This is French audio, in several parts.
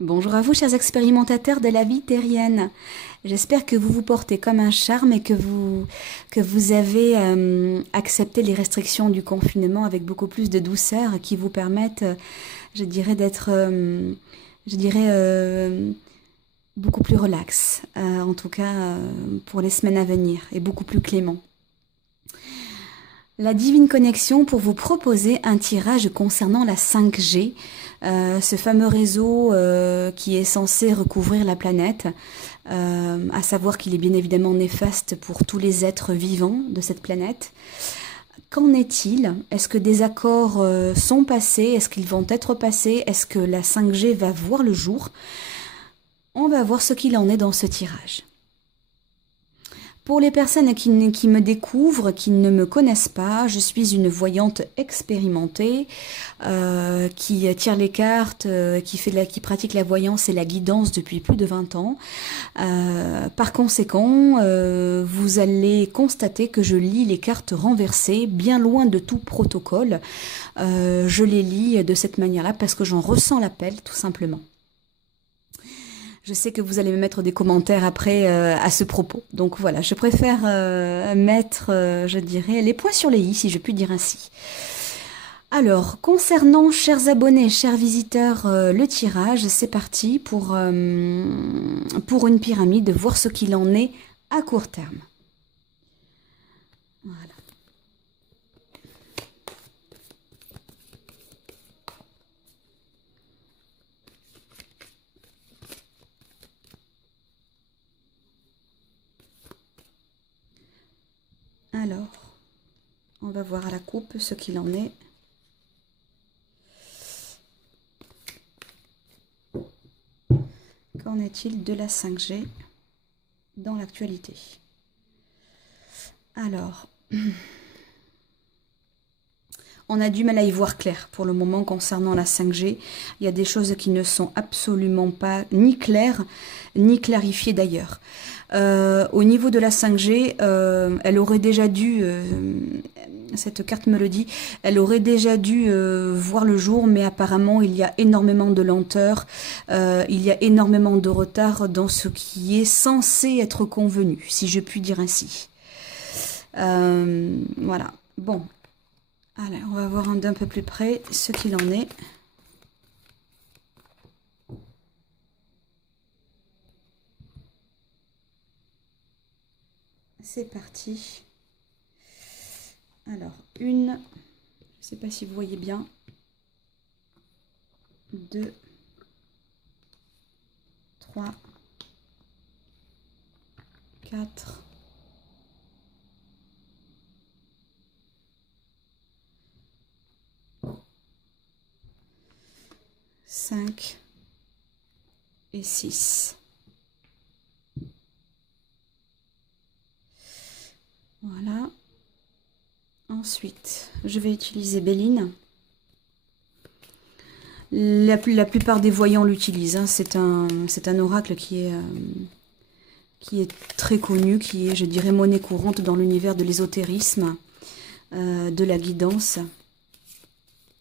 Bonjour à vous, chers expérimentateurs de la vie terrienne. J'espère que vous vous portez comme un charme et que vous avez accepté les restrictions du confinement avec beaucoup plus de douceur qui vous permettent, je dirais, d'être, je dirais, beaucoup plus relax, en tout cas pour les semaines à venir, et beaucoup plus clément. La Divine Connexion pour vous proposer un tirage concernant la 5G, ce fameux réseau qui est censé recouvrir la planète, à savoir qu'il est bien évidemment néfaste pour tous les êtres vivants de cette planète. Qu'en est-il? Est-ce que des accords sont passés? Est-ce qu'ils vont être passés? Est-ce que la 5G va voir le jour? On va voir ce qu'il en est dans ce tirage. Pour les personnes qui me découvrent, qui ne me connaissent pas, je suis une voyante expérimentée qui tire les cartes, qui pratique la voyance et la guidance depuis plus de 20 ans. Par conséquent, vous allez constater que je lis les cartes renversées, bien loin de tout protocole. Je les lis de cette manière-là parce que j'en ressens l'appel, tout simplement. Je sais que vous allez me mettre des commentaires après à ce propos. Donc voilà, je préfère mettre, je dirais, les points sur les i, si je puis dire ainsi. Alors, concernant, chers abonnés, chers visiteurs, le tirage, c'est parti pour une pyramide, voir ce qu'il en est à court terme. Voilà. Alors, on va voir à la coupe ce qu'il en est. Qu'en est-il de la 5G dans l'actualité? Alors, on a du mal à y voir clair pour le moment concernant la 5G. Il y a des choses qui ne sont absolument pas ni claires, ni clarifiées d'ailleurs. Au niveau de la 5G, elle aurait déjà dû, cette carte me le dit, elle aurait déjà dû voir le jour, mais apparemment il y a énormément de lenteur, il y a énormément de retard dans ce qui est censé être convenu, si je puis dire ainsi. Voilà, bon. Allez, on va voir d'un peu plus près ce qu'il en est. C'est parti. Alors, je ne sais pas si vous voyez bien. 2, 3, 4, 5 et 6. Voilà. Ensuite, je vais utiliser Béline. La plupart des voyants l'utilisent. Hein. C'est un oracle qui est très connu, qui est, je dirais, monnaie courante dans l'univers de l'ésotérisme, de la guidance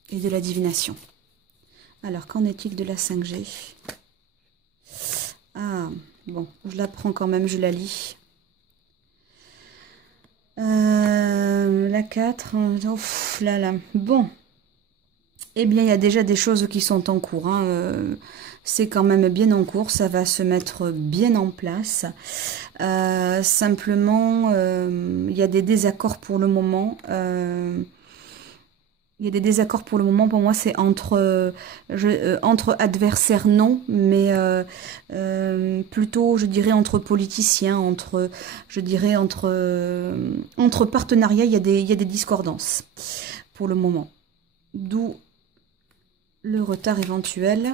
et de la divination. Alors, qu'en est-il de la 5G? Ah, bon, je la prends quand même, je la lis. La 4, ouf, là. Bon, eh bien, il y a déjà des choses qui sont en cours. Hein. C'est quand même bien en cours, ça va se mettre bien en place. Simplement, il y a des désaccords pour le moment. Il y a des désaccords pour le moment, pour moi c'est entre adversaires non, mais plutôt je dirais entre politiciens, entre partenariats, il y a des discordances pour le moment. D'où le retard éventuel.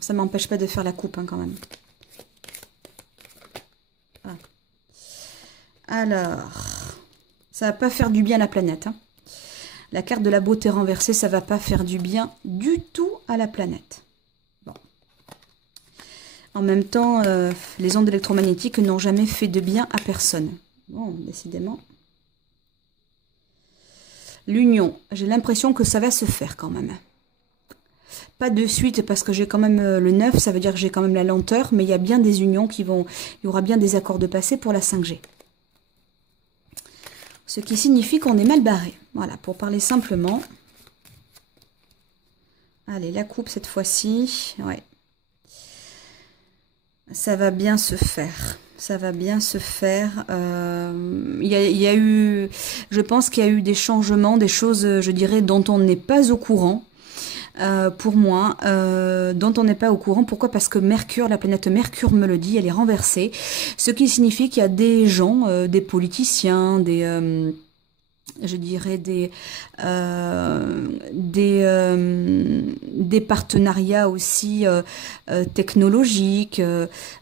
Ça ne m'empêche pas de faire la coupe hein, quand même. Ah. Alors, ça va pas faire du bien à la planète. Hein. La carte de la beauté renversée, ça va pas faire du bien du tout à la planète. Bon. En même temps, les ondes électromagnétiques n'ont jamais fait de bien à personne. Bon, décidément. L'union, j'ai l'impression que ça va se faire quand même. Pas de suite parce que j'ai quand même le 9, ça veut dire que j'ai quand même la lenteur, mais il y a bien des unions il y aura bien des accords de passé pour la 5G. Ce qui signifie qu'on est mal barré. Voilà, pour parler simplement. Allez, la coupe cette fois-ci. Ouais. Ça va bien se faire. Ça va bien se faire. Il y a eu, je pense qu'il y a eu des changements, des choses, je dirais, dont on n'est pas au courant. Pour moi, dont on n'est pas au courant. Pourquoi? Parce que Mercure, la planète Mercure me le dit, elle est renversée. Ce qui signifie qu'il y a des gens, des politiciens, je dirais des partenariats aussi technologiques,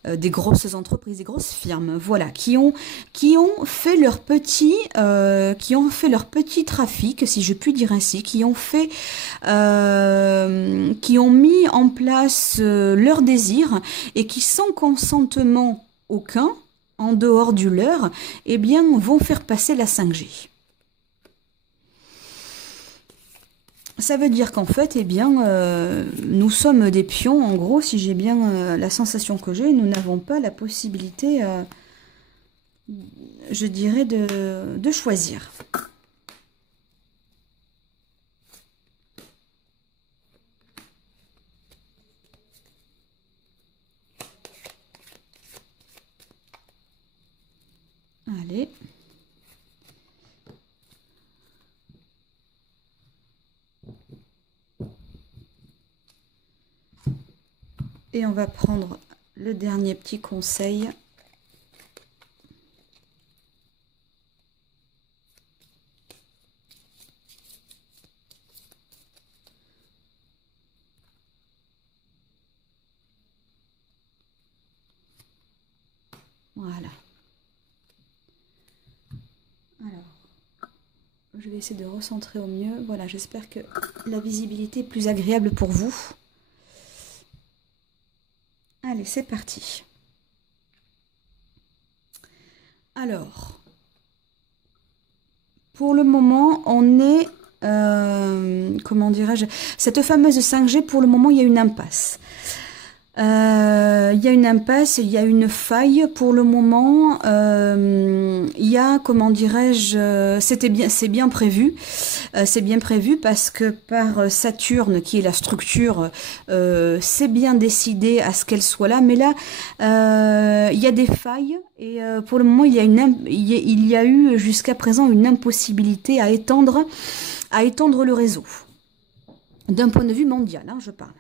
des grosses entreprises, des grosses firmes, voilà, qui ont fait qui ont fait leur petit trafic, si je puis dire ainsi, qui ont mis en place leurs désirs et qui, sans consentement aucun, en dehors du leur, eh bien, vont faire passer la 5G. Ça veut dire qu'en fait, eh bien, nous sommes des pions, en gros, si j'ai bien la sensation que j'ai, nous n'avons pas la possibilité, je dirais, de choisir. Allez. Et on va prendre le dernier petit conseil. Voilà. Alors, je vais essayer de recentrer au mieux. Voilà, j'espère que la visibilité est plus agréable pour vous. Allez, c'est parti. Alors, pour le moment, on est, comment dirais-je, cette fameuse 5G, pour le moment, il y a une impasse. Il y a une impasse, il y a une faille pour le moment. Il y a, comment dirais-je, c'est bien prévu. C'est bien prévu parce que par Saturne, qui est la structure, c'est bien décidé à ce qu'elle soit là. Mais là, il y a des failles et pour le moment, il y a eu jusqu'à présent une impossibilité à étendre le réseau. D'un point de vue mondial, hein, je parle.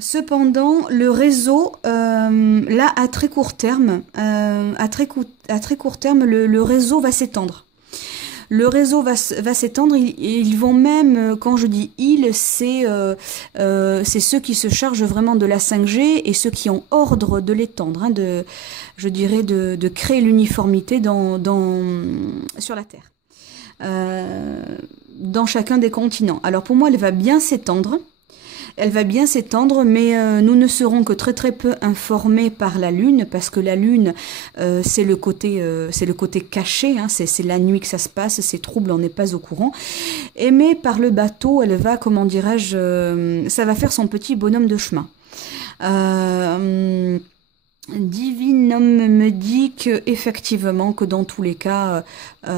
Cependant, le réseau, là, à très court terme, le réseau va s'étendre. Le réseau va s'étendre. Ils vont même, quand je dis ils, c'est ceux qui se chargent vraiment de la 5G et ceux qui ont ordre de l'étendre, hein, je dirais de créer l'uniformité sur la Terre, dans chacun des continents. Alors pour moi, elle va bien s'étendre. Elle va bien s'étendre, mais nous ne serons que très très peu informés par la Lune, parce que la Lune, c'est le côté caché, hein, c'est la nuit que ça se passe, c'est trouble, on n'est pas au courant. Mais par le bateau, elle va, comment dirais-je, ça va faire son petit bonhomme de chemin. Divinum me dit que effectivement, que dans tous les cas, il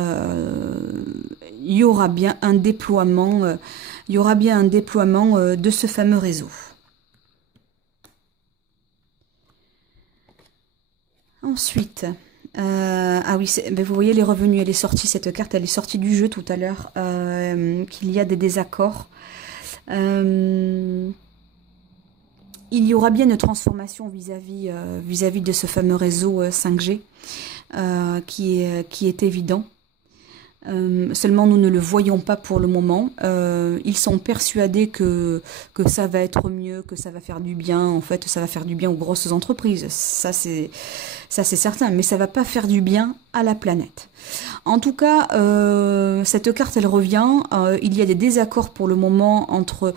y aura bien un déploiement. Il y aura bien un déploiement de ce fameux réseau. Ensuite, ah oui, ben vous voyez les revenus, elle est sortie, cette carte, elle est sortie du jeu tout à l'heure, qu'il y a des désaccords. Il y aura bien une transformation vis-à-vis de ce fameux réseau 5G qui est évident. Seulement nous ne le voyons pas pour le moment. Ils sont persuadés que ça va être mieux, que ça va faire du bien. En fait, ça va faire du bien aux grosses entreprises. Ça c'est certain. Mais ça va pas faire du bien à la planète. En tout cas, cette carte, elle revient. Il y a des désaccords pour le moment entre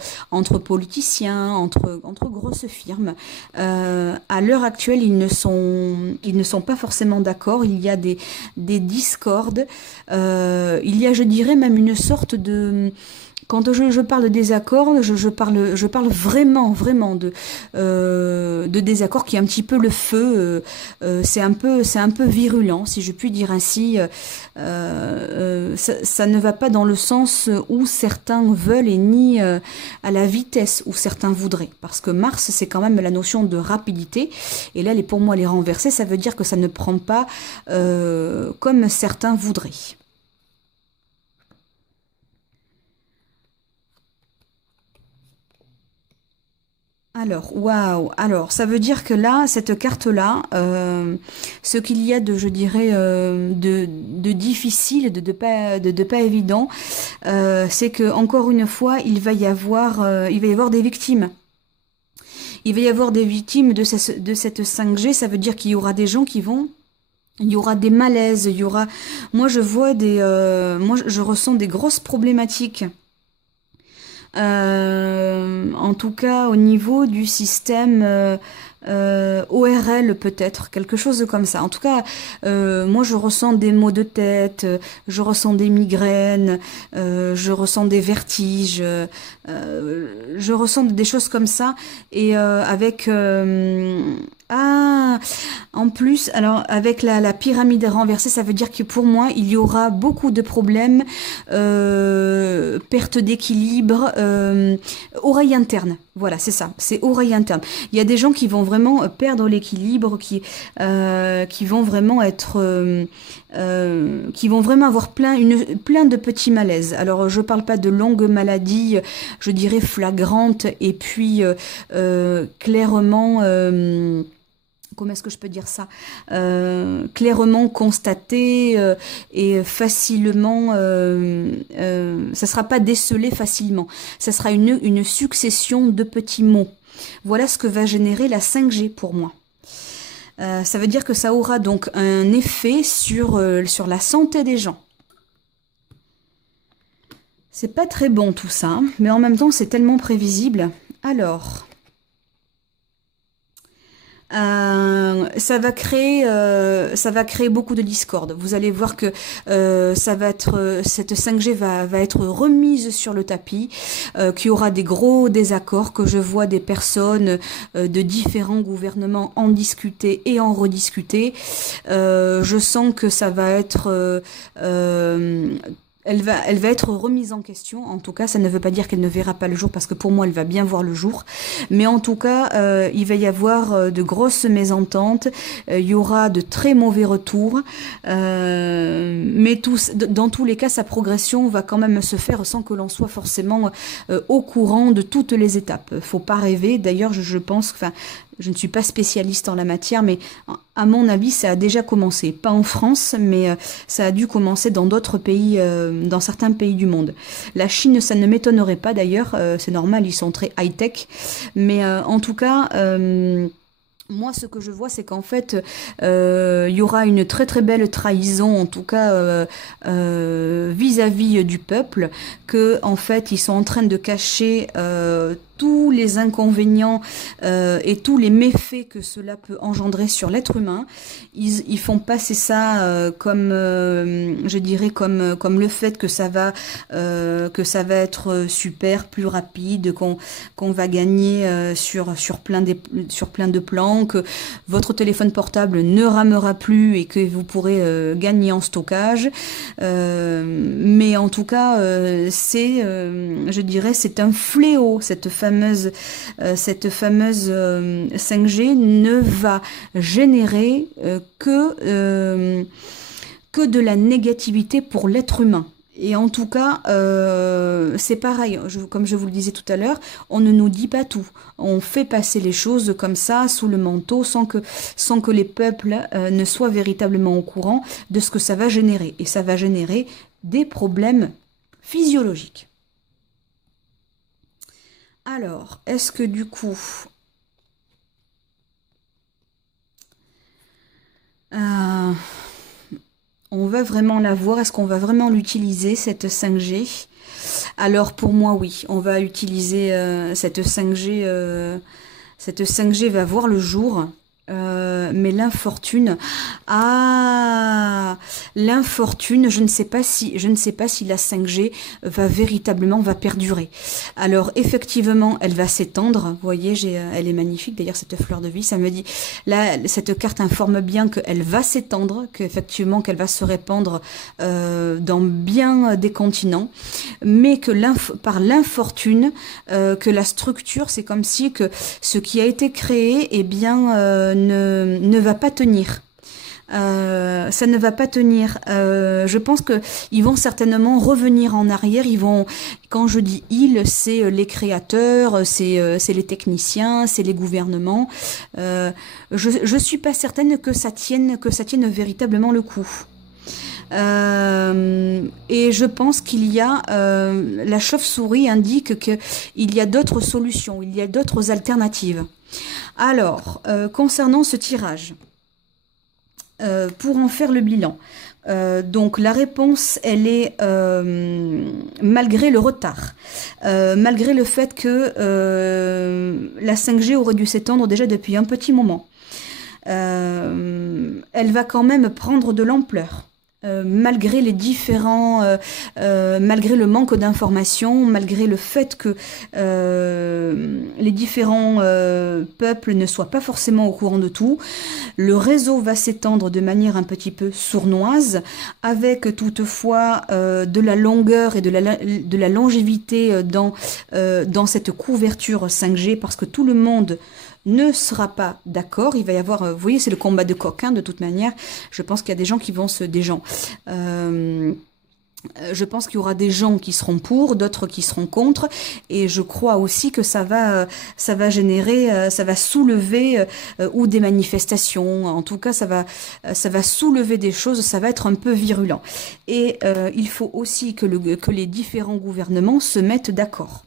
politiciens, entre grosses firmes. À l'heure actuelle, ils ne sont pas forcément d'accord. Il y a des discordes. Il y a, je dirais, même une sorte de... Quand je parle de désaccord, je parle vraiment, vraiment de désaccord qui est un petit peu le feu. C'est un peu virulent, si je puis dire ainsi. Ça ne va pas dans le sens où certains veulent et ni à la vitesse où certains voudraient. Parce que Mars, c'est quand même la notion de rapidité. Et là, pour moi, les renverser, ça veut dire que ça ne prend pas comme certains voudraient. Alors, waouh! Alors, ça veut dire que là, cette carte-là, ce qu'il y a de, je dirais, de difficile, de pas évident, c'est que encore une fois, il va y avoir des victimes. Il va y avoir des victimes de cette 5G. Ça veut dire qu'il y aura des gens qui vont il y aura des malaises, il y aura. Moi, je ressens des grosses problématiques. En tout cas, au niveau du système ORL peut-être, quelque chose comme ça. En tout cas, moi je ressens des maux de tête, je ressens des migraines, je ressens des vertiges, je ressens des choses comme ça. Et ah, en plus, alors avec la pyramide renversée, ça veut dire que pour moi, il y aura beaucoup de problèmes, perte d'équilibre, oreille interne. Voilà, c'est ça, c'est oreille interne. Il y a des gens qui vont vraiment perdre l'équilibre, qui vont vraiment qui vont vraiment avoir plein de petits malaises. Alors, je parle pas de longues maladies, je dirais flagrantes, et puis clairement. Comment est-ce que je peux dire ça, clairement constaté et facilement, ça sera pas décelé facilement. Ça sera une succession de petits mots. Voilà ce que va générer la 5G pour moi. Ça veut dire que ça aura donc un effet sur la santé des gens. C'est pas très bon tout ça, mais en même temps c'est tellement prévisible. Alors... ça va créer beaucoup de discorde. Vous allez voir que cette 5G va être remise sur le tapis, qu'il y aura des gros désaccords, que je vois des personnes de différents gouvernements en discuter et en rediscuter. Je sens que ça va être elle va être remise en question. En tout cas, ça ne veut pas dire qu'elle ne verra pas le jour, parce que pour moi, elle va bien voir le jour. Mais en tout cas, il va y avoir de grosses mésententes. Il y aura de très mauvais retours. Mais dans tous les cas, sa progression va quand même se faire sans que l'on soit forcément au courant de toutes les étapes. Faut pas rêver. D'ailleurs, je pense, enfin, je ne suis pas spécialiste en la matière, mais à mon avis, ça a déjà commencé. Pas en France, mais ça a dû commencer dans d'autres pays, dans certains pays du monde. La Chine, ça ne m'étonnerait pas d'ailleurs, c'est normal, ils sont très high-tech. Mais en tout cas... moi, ce que je vois, c'est qu'en fait, il y aura une très très belle trahison, en tout cas vis-à-vis du peuple, que en fait, ils sont en train de cacher tous les inconvénients et tous les méfaits que cela peut engendrer sur l'être humain. Ils font passer ça comme, je dirais, comme le fait que ça va être super, plus rapide, qu'on va gagner sur plein de plans, que votre téléphone portable ne ramera plus et que vous pourrez gagner en stockage. Mais en tout cas, je dirais, c'est un fléau, cette fameuse 5G ne va générer que de la négativité pour l'être humain. Et en tout cas, c'est pareil, comme je vous le disais tout à l'heure, on ne nous dit pas tout. On fait passer les choses comme ça, sous le manteau, sans que les peuples ne soient véritablement au courant de ce que ça va générer. Et ça va générer des problèmes physiologiques. Alors, est-ce que du coup... On va vraiment la voir. Est-ce qu'on va vraiment l'utiliser, cette 5G? Alors pour moi, oui. On va utiliser cette 5G. Cette 5G va voir le jour. Mais l'infortune, l'infortune, je ne sais pas si la 5G va perdurer. Alors effectivement, elle va s'étendre. Vous voyez, elle est magnifique. D'ailleurs, cette fleur de vie, ça me dit là, cette carte informe bien qu'elle va s'étendre, qu'effectivement, qu'elle va se répandre dans bien des continents, mais que par l'infortune, que la structure, c'est comme si que ce qui a été créé, eh bien, ne va pas tenir. Ça ne va pas tenir. Je pense que ils vont certainement revenir en arrière. Quand je dis ils, c'est les créateurs, c'est les techniciens, c'est les gouvernements. Je suis pas certaine que ça tienne véritablement le coup. Et je pense qu'il y a la chauve-souris indique qu'il y a d'autres solutions, il y a d'autres alternatives. Alors, concernant ce tirage, pour en faire le bilan, donc la réponse, elle est malgré le retard, malgré le fait que la 5G aurait dû s'étendre déjà depuis un petit moment. Elle va quand même prendre de l'ampleur. Malgré malgré le manque d'informations, malgré le fait que les différents peuples ne soient pas forcément au courant de tout, le réseau va s'étendre de manière un petit peu sournoise, avec toutefois de la longueur et de la longévité dans cette couverture 5G, parce que tout le monde ne sera pas d'accord. Il va y avoir, vous voyez, c'est le combat de coq, hein, de toute manière. Je pense qu'il y a des gens qui vont je pense qu'il y aura des gens qui seront pour, d'autres qui seront contre, et je crois aussi que ça va générer, ça va soulever ou des manifestations. En tout cas, ça va soulever des choses. Ça va être un peu virulent. Et il faut aussi que les différents gouvernements se mettent d'accord.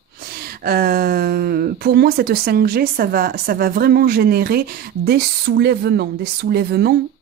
Pour moi, cette 5G, ça va vraiment générer des soulèvements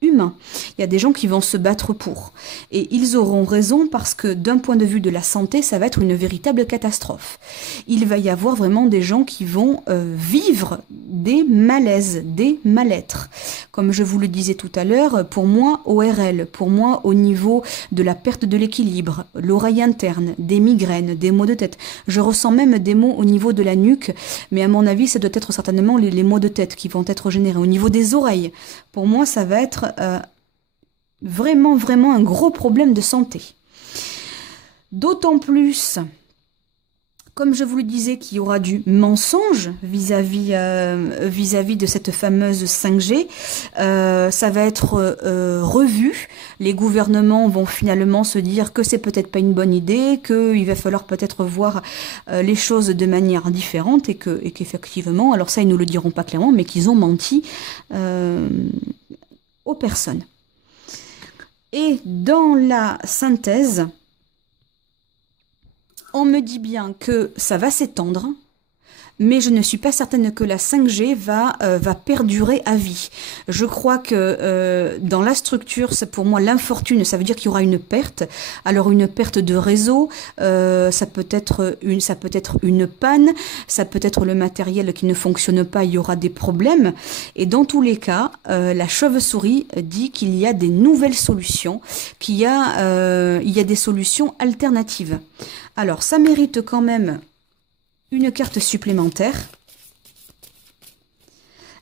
humains. Il y a des gens qui vont se battre pour. Et ils auront raison, parce que d'un point de vue de la santé, ça va être une véritable catastrophe. Il va y avoir vraiment des gens qui vont vivre des malaises, des mal-être. Comme je vous le disais tout à l'heure, pour moi, ORL, pour moi, au niveau de la perte de l'équilibre, l'oreille interne, des migraines, des maux de tête. Je ressens même des maux au niveau de la nuque, mais à mon avis, ça doit être certainement les maux de tête qui vont être générés. Au niveau des oreilles, pour moi, ça va être vraiment, vraiment un gros problème de santé. D'autant plus, comme je vous le disais, qu'il y aura du mensonge vis-à-vis de cette fameuse 5G. Ça va être revu. Les gouvernements vont finalement se dire que c'est peut-être pas une bonne idée, qu'il va falloir peut-être voir les choses de manière différente, et qu'effectivement, alors ça ils nous le diront pas clairement, mais qu'ils ont menti aux personnes. Et dans la synthèse, on me dit bien que ça va s'étendre, mais je ne suis pas certaine que la 5G va perdurer à vie. Je crois que dans la structure, pour moi, l'infortune, ça veut dire qu'il y aura une perte. Alors une perte de réseau, ça peut être une panne, ça peut être le matériel qui ne fonctionne pas, il y aura des problèmes. Et dans tous les cas, la chauve-souris dit qu'il y a des nouvelles solutions, il y a des solutions alternatives. Alors ça mérite quand même une carte supplémentaire.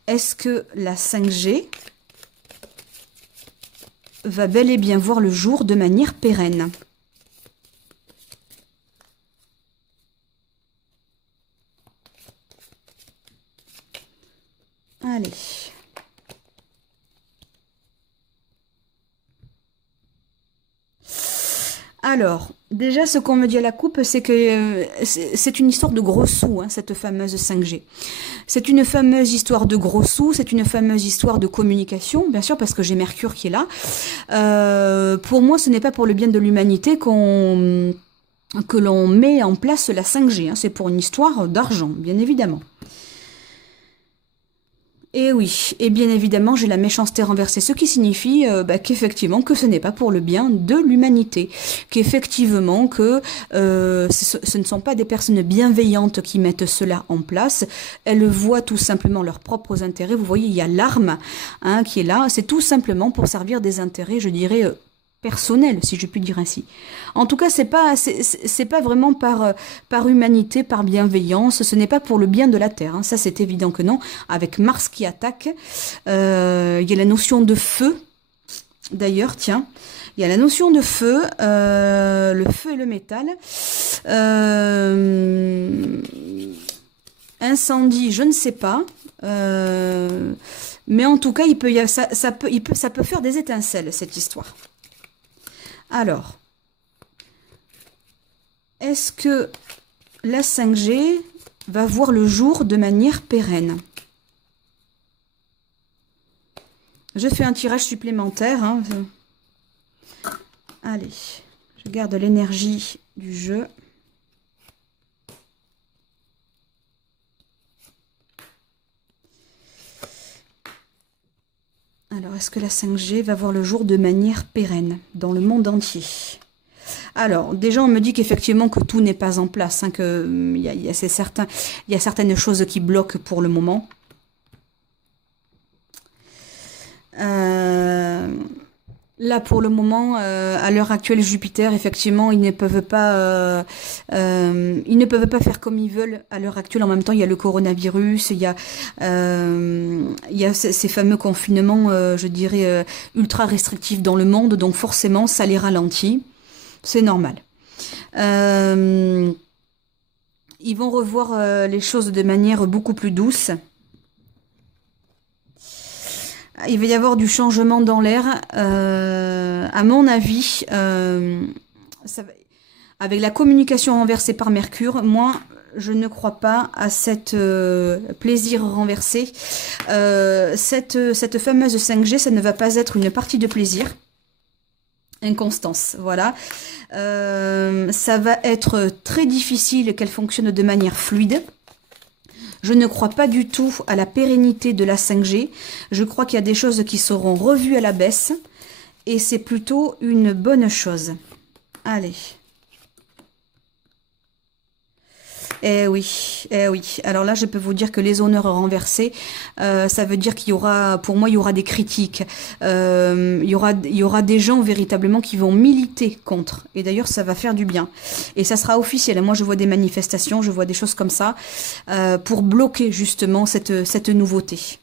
Est-ce que la 5G va bel et bien voir le jour de manière pérenne? Allez. Alors, déjà, ce qu'on me dit à la coupe, c'est que c'est une histoire de gros sous, hein, cette fameuse 5G. C'est une fameuse histoire de gros sous, c'est une fameuse histoire de communication, bien sûr, parce que j'ai Mercure qui est là. Pour moi, ce n'est pas pour le bien de l'humanité que l'on met en place la 5G, hein. C'est pour une histoire d'argent, bien évidemment. Et oui, et bien évidemment, j'ai la méchanceté renversée, ce qui signifie qu'effectivement, que ce n'est pas pour le bien de l'humanité, qu'effectivement, que ce ne sont pas des personnes bienveillantes qui mettent cela en place, elles voient tout simplement leurs propres intérêts. Vous voyez, il y a l'arme qui est là, c'est tout simplement pour servir des intérêts, je dirais, personnel, si je puis dire ainsi. En tout cas, c'est pas vraiment par humanité, par bienveillance, ce n'est pas pour le bien de la Terre, hein. Ça, c'est évident que non. Avec Mars qui attaque, il y a la notion de feu, d'ailleurs, tiens. Il y a la notion de feu, le feu et le métal. Incendie, je ne sais pas. Mais en tout cas, ça peut faire des étincelles, cette histoire. Alors, est-ce que la 5G va voir le jour de manière pérenne? Je fais un tirage supplémentaire, hein. Allez, je garde l'énergie du jeu. Alors, est-ce que la 5G va voir le jour de manière pérenne dans le monde entier? Alors, déjà, on me dit qu'effectivement que tout n'est pas en place, hein, il y a certaines choses qui bloquent pour le moment. Là, pour le moment, à l'heure actuelle, Jupiter, effectivement, ils ne peuvent pas faire comme ils veulent à l'heure actuelle. En même temps, il y a le coronavirus, il y a ces fameux confinements, je dirais, ultra restrictifs dans le monde. Donc, forcément, ça les ralentit. C'est normal. Ils vont revoir les choses de manière beaucoup plus douce. Il va y avoir du changement dans l'air. À mon avis, avec la communication renversée par Mercure, moi, je ne crois pas à cette plaisir renversé. Cette fameuse 5G, ça ne va pas être une partie de plaisir. Inconstance, voilà. Ça va être très difficile qu'elle fonctionne de manière fluide. Je ne crois pas du tout à la pérennité de la 5G. Je crois qu'il y a des choses qui seront revues à la baisse. Et c'est plutôt une bonne chose. Allez. Eh oui, eh oui. Alors là, je peux vous dire que les honneurs renversés, ça veut dire qu'il y aura, pour moi, il y aura des critiques. Il y aura des gens véritablement qui vont militer contre. Et d'ailleurs, ça va faire du bien. Et ça sera officiel. Moi, je vois des manifestations, je vois des choses comme ça, pour bloquer justement cette nouveauté.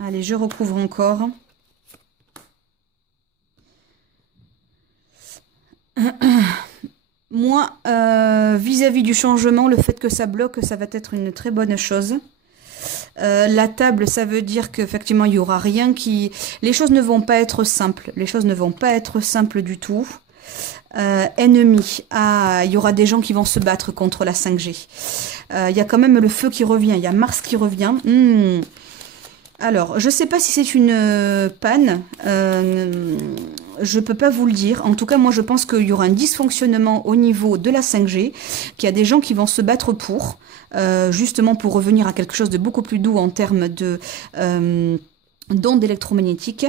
Allez, je recouvre encore. Moi, vis-à-vis du changement, le fait que ça bloque, ça va être une très bonne chose. La table, ça veut dire qu'effectivement, il y aura rien qui... Les choses ne vont pas être simples. Les choses ne vont pas être simples du tout. Ennemis. Ah, il y aura des gens qui vont se battre contre la 5G. Il y a quand même le feu qui revient. Il y a Mars qui revient. Alors, je ne sais pas si c'est une panne, je peux pas vous le dire. En tout cas, moi, je pense qu'il y aura un dysfonctionnement au niveau de la 5G, qu'il y a des gens qui vont se battre pour, justement pour revenir à quelque chose de beaucoup plus doux en termes de d'ondes électromagnétiques.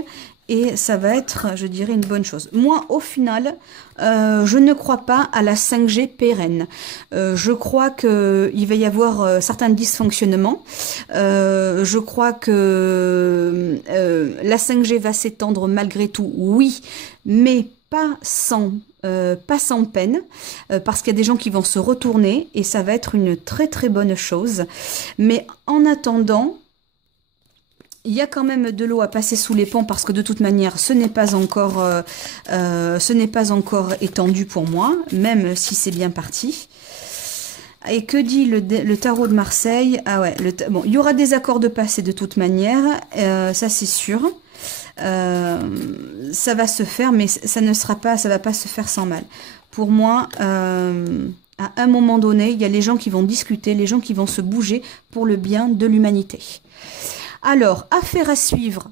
Et ça va être, je dirais, une bonne chose. Moi, au final, je ne crois pas à la 5G pérenne. Je crois qu'il va y avoir certains dysfonctionnements. Je crois que la 5G va s'étendre malgré tout, oui, mais pas sans peine, parce qu'il y a des gens qui vont se retourner et ça va être une très très bonne chose. Mais en attendant, il y a quand même de l'eau à passer sous les ponts parce que de toute manière, ce n'est pas encore étendu pour moi, même si c'est bien parti. Et que dit le tarot de Marseille? Ah ouais, bon, il y aura des accords de passé de toute manière, ça c'est sûr. Ça va se faire, mais ça va pas se faire sans mal. Pour moi, à un moment donné, il y a les gens qui vont discuter, les gens qui vont se bouger pour le bien de l'humanité. Alors, affaire à suivre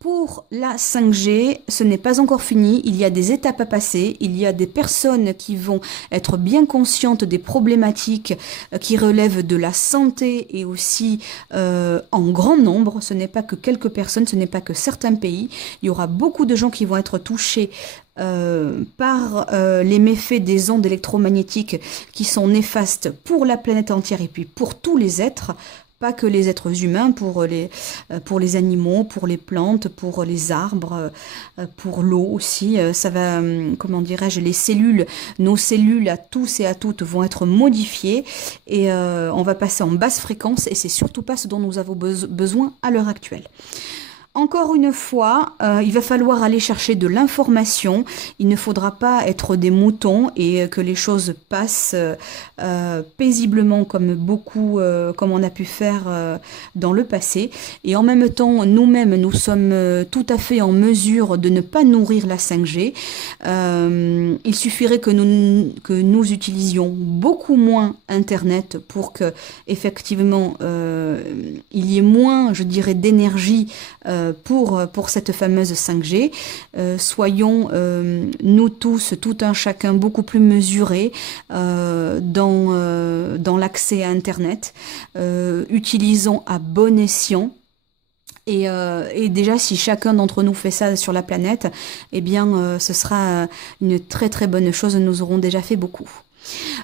Pour la 5G, ce n'est pas encore fini, il y a des étapes à passer, il y a des personnes qui vont être bien conscientes des problématiques qui relèvent de la santé et aussi en grand nombre. Ce n'est pas que quelques personnes, ce n'est pas que certains pays. Il y aura beaucoup de gens qui vont être touchés par les méfaits des ondes électromagnétiques qui sont néfastes pour la planète entière et puis pour tous les êtres. Pas que les êtres humains, pour les animaux, pour les plantes, pour les arbres, pour l'eau aussi. Ça va, comment dirais-je, les cellules, nos cellules à tous et à toutes vont être modifiées et on va passer en basse fréquence et c'est surtout pas ce dont nous avons besoin à l'heure actuelle. Encore une fois, il va falloir aller chercher de l'information. Il ne faudra pas être des moutons et que les choses passent paisiblement comme on a pu faire dans le passé. Et en même temps, nous-mêmes, nous sommes tout à fait en mesure de ne pas nourrir la 5G. Il suffirait que nous utilisions beaucoup moins Internet pour que, effectivement, il y ait moins, je dirais, d'énergie pour cette fameuse 5G. Soyons nous tous, tout un chacun, beaucoup plus mesurés dans l'accès à Internet. Utilisons à bon escient. Et déjà, si chacun d'entre nous fait ça sur la planète, eh bien, ce sera une très très bonne chose. Nous aurons déjà fait beaucoup.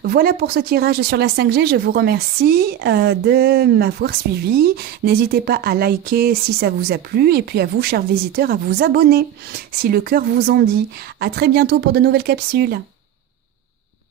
Voilà pour ce tirage sur la 5G, je vous remercie de m'avoir suivi. N'hésitez pas à liker si ça vous a plu et puis à vous, chers visiteurs, à vous abonner si le cœur vous en dit. À très bientôt pour de nouvelles capsules.